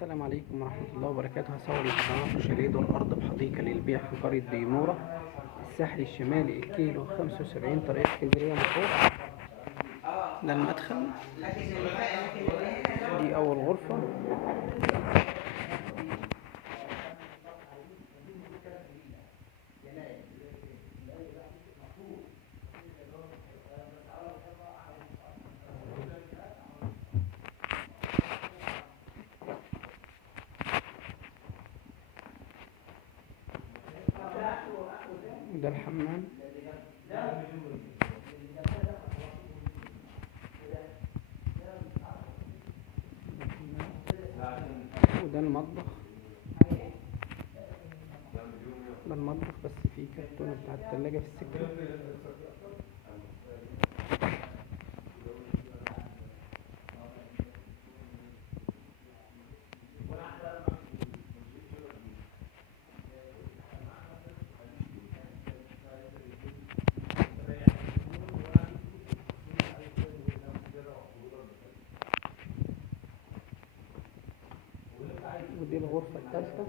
السلام عليكم ورحمة الله وبركاته. هصور لحضراتكم شاليه دور أرض بحديقة للبيع في قرية ديمورة، الساحل الشمالي، الكيلو 75، طريق اسكندرية مطروح. ده المدخل، دي أول غرفة. ده الحمام، وده المطبخ. ده المطبخ بس فيه كرتونة بتاع التلاجة في السكة. ودي الغرفة الثالثة.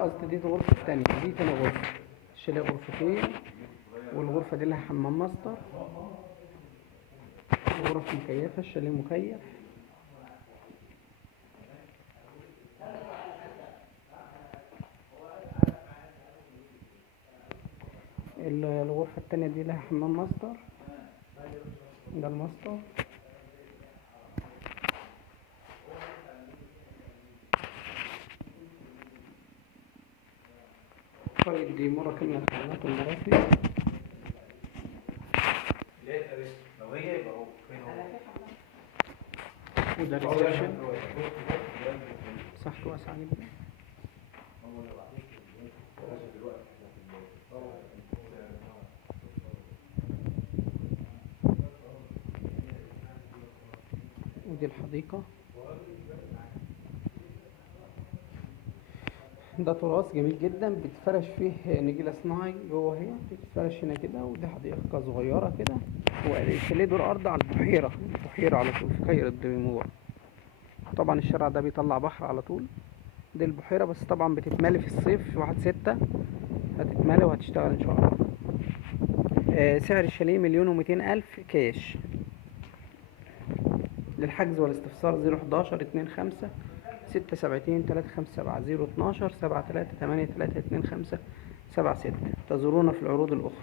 قصدي دي الغرفة التانية، دي تاني غرفة. الشاليه غرفتين، والغرفة دي لها حمام ماستر، غرف مكيفة، الشاليه مكيف. الغرفة التانية دي لها حمام ماستر، ده الماستر. قرية ديمورة كاملة الخدمات والمرافق. وده الريسبشن، مساحته واسعة جدا. ودي الحديقة. ده تراث جميل جدا، بتفرش فيه نجيلة صناعي جوه، اهي بتفرش هنا كده. ودي حديقة صغيرة كده. هو الشاليه دور أرض على البحيرة على طول في قرية ديمورة. طبعا الشارع ده بيطلع بحر على طول. دي البحيرة، بس طبعا بتتملي في الصيف، في 1/6 هتتملي وهتشتغل ان شاء الله. سعر الشاليه 1,200,000 كاش. للحجز والاستفسار 011-25-672-357 012-73832576. تزورونا في العروض الأخرى.